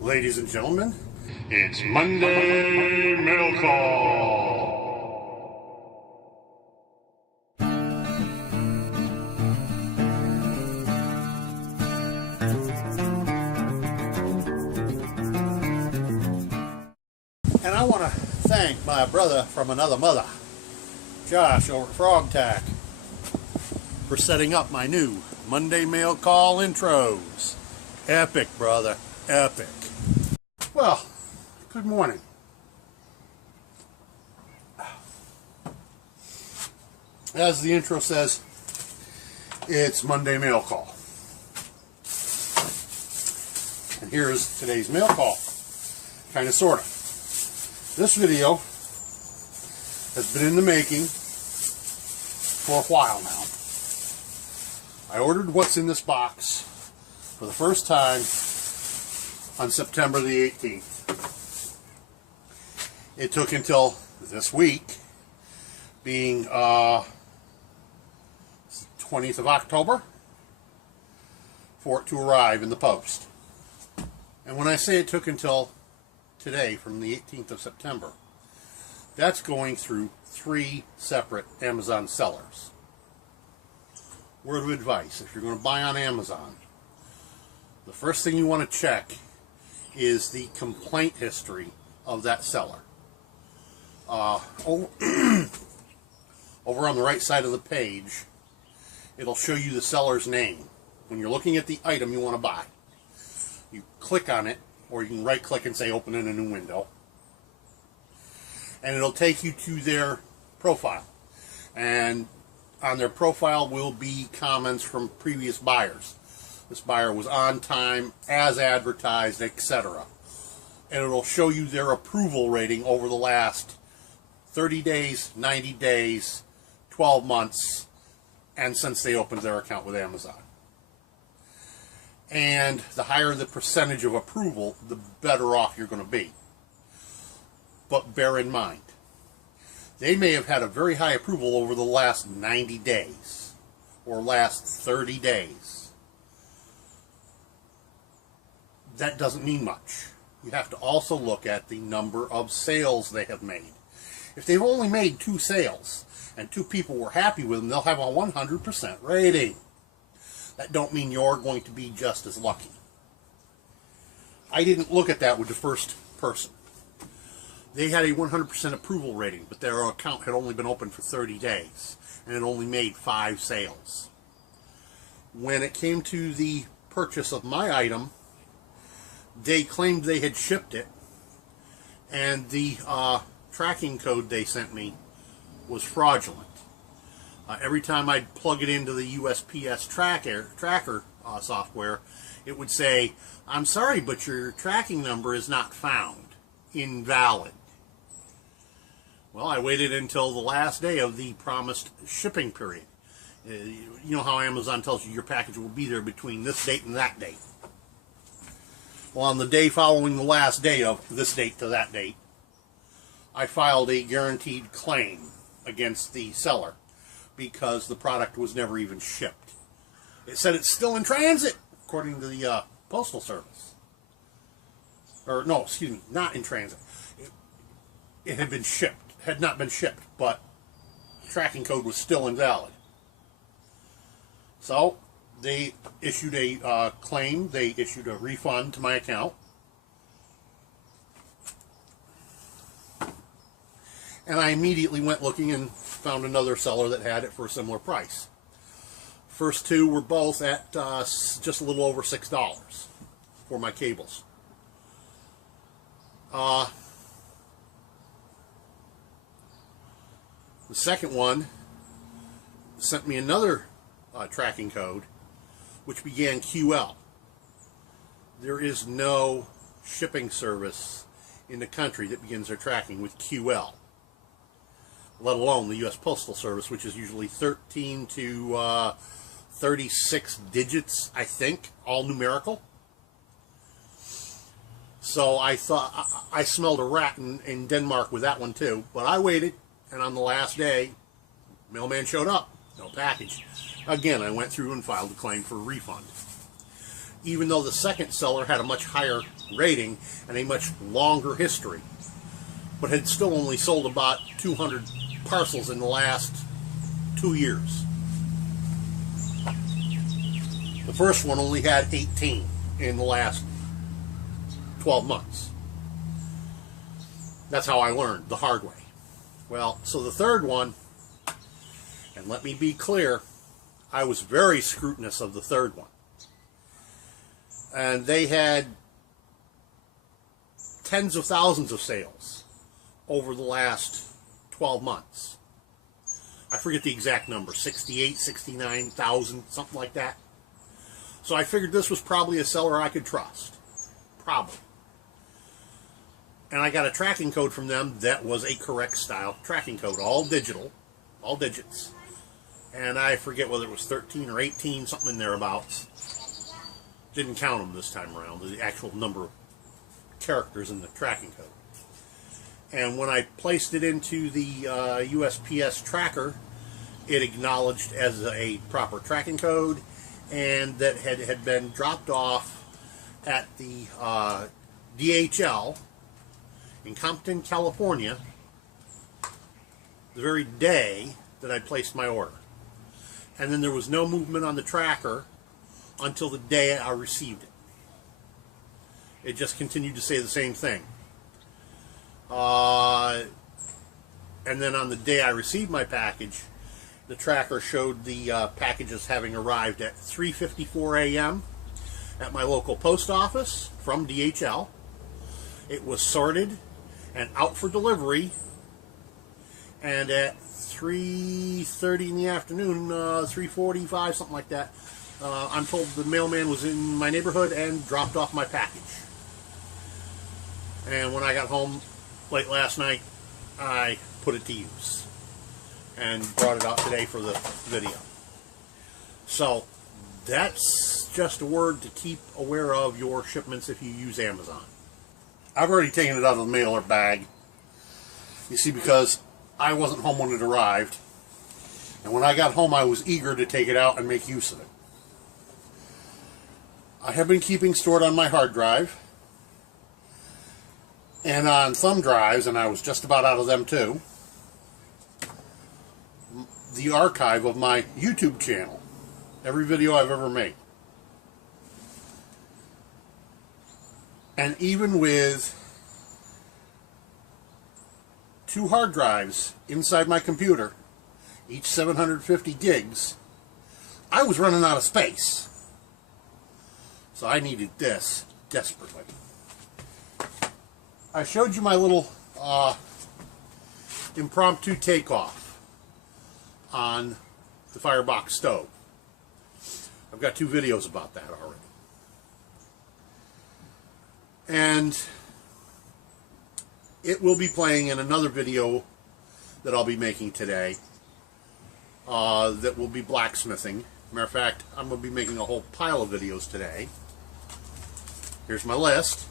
Ladies and gentlemen, it's Monday Mail Call. And I want to thank my brother from another mother, Josh over at FrogTac, for setting up my new Monday Mail Call intros. Epic, brother. Epic. Well, good morning. As the intro says, it's Monday Mail Call. And here's today's mail call. Kind of, sort of. This video has been in the making for a while now. I ordered what's in this box for the first time on September the 18th. It took until this week, being 20th of October, for it to arrive in the post. And when I say it took until today, from the 18th of September, that's going through 3 separate Amazon sellers. Word of advice: if you're going to buy on Amazon, the first thing you want to check is the complaint history of that seller. Over on the right side of the page, it'll show you the seller's name. When you're looking at the item you want to buy, you click on it, or you can right click and say open in a new window, and it'll take you to their profile. And on their profile will be comments from previous buyers. This buyer was on time, as advertised, etc. And it'll show you their approval rating over the last 30 days, 90 days, 12 months, and since they opened their account with Amazon. And the higher the percentage of approval, the better off you're going to be. But bear in mind, they may have had a very high approval over the last 90 days or last 30 days. That doesn't mean much. You have to also look at the number of sales they have made. If they've only made 2 sales and 2 people were happy with them, they'll have a 100% rating. That don't mean you're going to be just as lucky. I didn't look at that with the first person. They had a 100% approval rating, but their account had only been open for 30 days, and it only made 5 sales. When it came to the purchase of my item, they claimed they had shipped it, and the tracking code they sent me was fraudulent. Every time I'd plug it into the USPS tracker software, it would say, "I'm sorry, but your tracking number is not found. Invalid." Well, I waited until the last day of the promised shipping period. You know how Amazon tells you your package will be there between this date and that date. Well, on the day following the last day of this date to that date, I filed a guaranteed claim against the seller because the product was never even shipped. It said it's still in transit, according to the Postal Service. Or, no, excuse me, not in transit. It had been shipped, had not been shipped, but tracking code was still invalid. So they issued a claim, they issued a refund to my account. And I immediately went looking and found another seller that had it for a similar price. First 2 were both at just a little over $6 for my cables. The second one sent me another tracking code, which began QL. There is no shipping service in the country that begins their tracking with QL, let alone the U.S. Postal Service, which is usually 13 to 36 digits, I think, all numerical. So I thought, I smelled a rat in Denmark with that one too, but I waited, and on the last day, mailman showed up, no package. Again, I went through and filed a claim for a refund. even though the second seller had a much higher rating and a much longer history, but had still only sold about 200 parcels in the last 2 years. The first one only had 18 in the last 12 months. That's how I learned, the hard way. Well, so the third one, and let me be clear, I was very scrutinous of the third one. And they had tens of thousands of sales over the last 12 months. I forget the exact number, 68, 69,000, something like that. So I figured this was probably a seller I could trust. Probably. And I got a tracking code from them that was a correct style tracking code, all digital, all digits. And I forget whether it was 13 or 18, something in thereabouts. Didn't count them this time around, the actual number of characters in the tracking code. And when I placed it into the USPS tracker, it acknowledged as a proper tracking code, and that had been dropped off at the DHL in Compton, California, the very day that I placed my order. And then there was no movement on the tracker until the day I received it. It just continued to say the same thing. And then on the day I received my package, the tracker showed the packages having arrived at 3:54 a.m. at my local post office from DHL. It was sorted and out for delivery, and at 3:30 in the afternoon, 3:45, something like that, I'm told the mailman was in my neighborhood and dropped off my package. And when I got home late last night, I put it to use and brought it out today for the video. So that's just a word to keep aware of your shipments if you use Amazon. I've already taken it out of the mailer bag, you see, because I wasn't home when it arrived, and when I got home I was eager to take it out and make use of it. I have been keeping stored on my hard drive and on thumb drives, and I was just about out of them too, the archive of my YouTube channel, every video I've ever made. And even with 2 hard drives inside my computer, each 750 gigs, I was running out of space. So I needed this desperately. I showed you my little impromptu takeoff on the Firebox stove. I've got 2 videos about that already. And it will be playing in another video that I'll be making today that will be blacksmithing. Matter of fact, I'm going to be making a whole pile of videos today. Here's my list.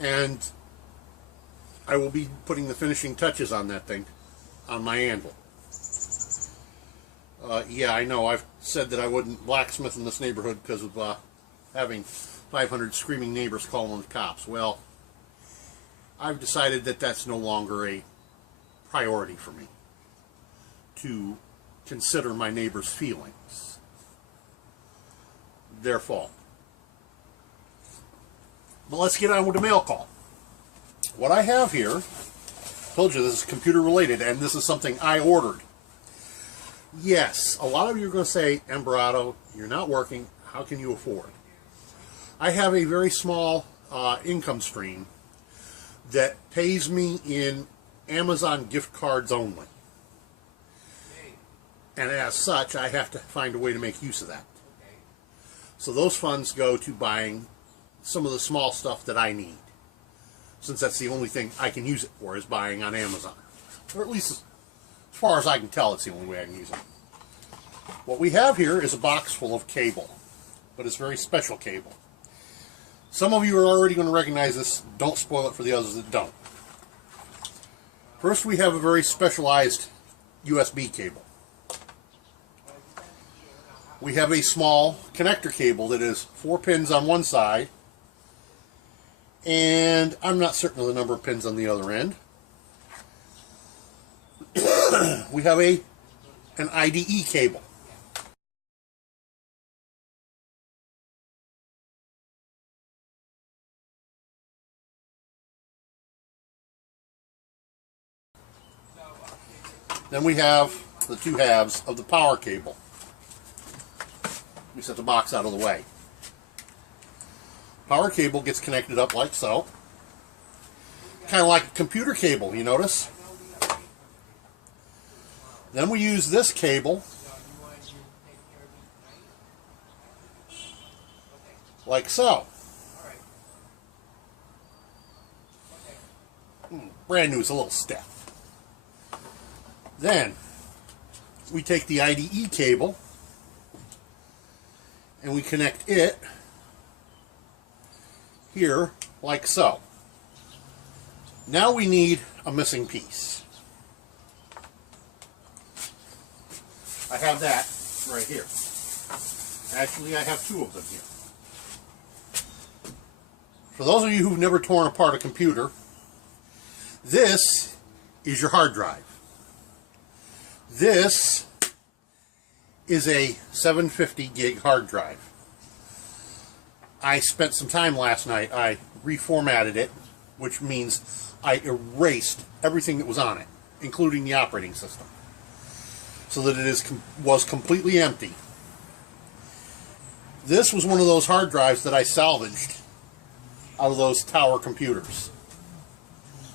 And I will be putting the finishing touches on that thing, on my anvil. Yeah, I know, I've said that I wouldn't blacksmith in this neighborhood because of having 500 screaming neighbors calling the cops. Well, I've decided that that's no longer a priority for me, to consider my neighbors' feelings their fault. But let's get on with the mail call. What I have here, told you this is computer related, and this is something I ordered. Yes, a lot of you are going to say, Embrato, you're not working, how can you afford? I have a very small income stream that pays me in Amazon gift cards only. And as such, I have to find a way to make use of that. So those funds go to buying some of the small stuff that I need, since that's the only thing I can use it for, is buying on Amazon. Or at least as far as I can tell, it's the only way I can use it. What we have here is a box full of cable, but it's very special cable. Some of you are already going to recognize this. Don't spoil it for the others that don't. First, we have a very specialized USB cable. We have a small connector cable that is 4 pins on one side, and I'm not certain of the number of pins on the other end. We have an IDE cable. Then we have the 2 halves of the power cable. Let me set the box out of the way. Power cable gets connected up like so. Kind of like a computer cable, you notice? Then we use this cable like so. Brand new, it's a little stiff. Then we take the IDE cable and we connect it here like so. Now we need a missing piece. I have that right here. Actually, I have 2 of them here. For those of you who've never torn apart a computer, this is your hard drive. This is a 750 gig hard drive. I spent some time last night. I reformatted it, which means I erased everything that was on it, including the operating system, so that it was completely empty. This was one of those hard drives that I salvaged out of those tower computers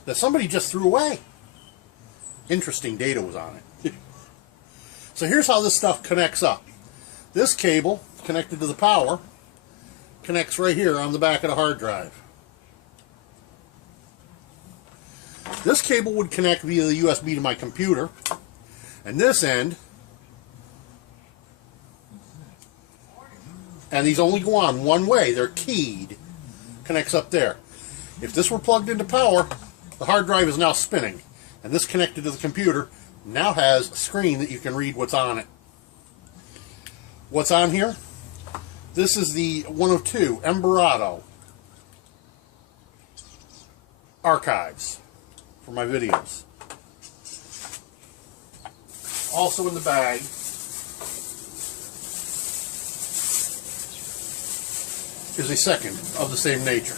that somebody just threw away. Interesting data was on it. So here's how this stuff connects up. This cable, connected to the power, connects right here on the back of the hard drive. This cable would connect via the USB to my computer, and this end, and these only go on one way, they're keyed, connects up there. If this were plugged into power, the hard drive is now spinning, and this connected to the computer now has a screen that you can read what's on it. What's on here? This is the one of 2 Emberado archives for my videos. Also in the bag is a second of the same nature.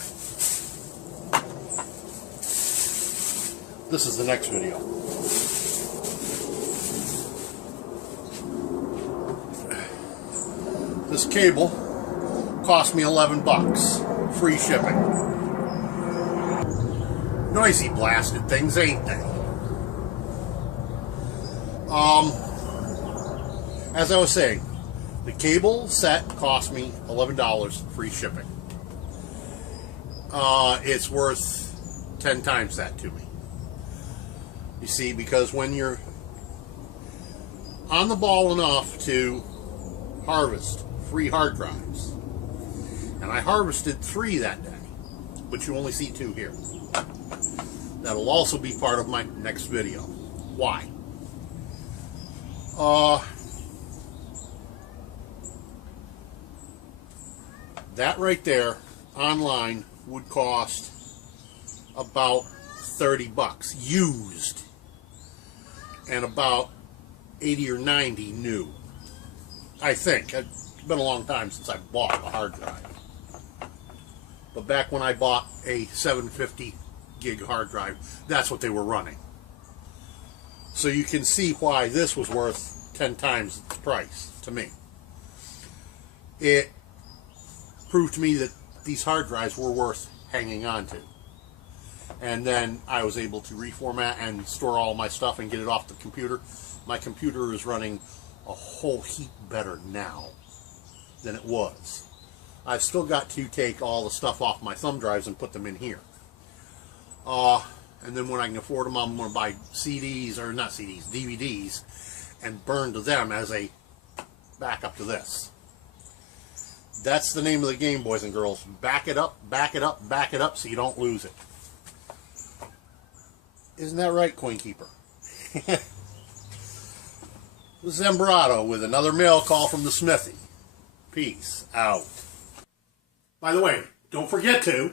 This is the next video. This cable cost me 11 bucks, free shipping. Noisy blasted things, ain't they? As I was saying, the cable set cost me $11, free shipping. It's worth 10 times that to me. You see, because when you're on the ball enough to harvest free hard drives, and I harvested 3 that day, but you only see 2 here. That'll also be part of my next video. Why? That right there online would cost about 30 bucks used, and about 80 or 90 new. I think. It's been a long time since I bought a hard drive. But back when I bought a 750 gig hard drive, that's what they were running. So you can see why this was worth 10 times the price to me. It proved to me that these hard drives were worth hanging on to. And then I was able to reformat and store all my stuff and get it off the computer. My computer is running a whole heap better now than it was. I've still got to take all the stuff off my thumb drives and put them in here. And then when I can afford them, I'm going to buy CDs, or not CDs, DVDs, and burn to them as a backup to this. That's the name of the game, boys and girls. Back it up, back it up, back it up so you don't lose it. Isn't that right, CoinKeeper? Zembrato with another mail call from the smithy. Peace out. By the way, don't forget to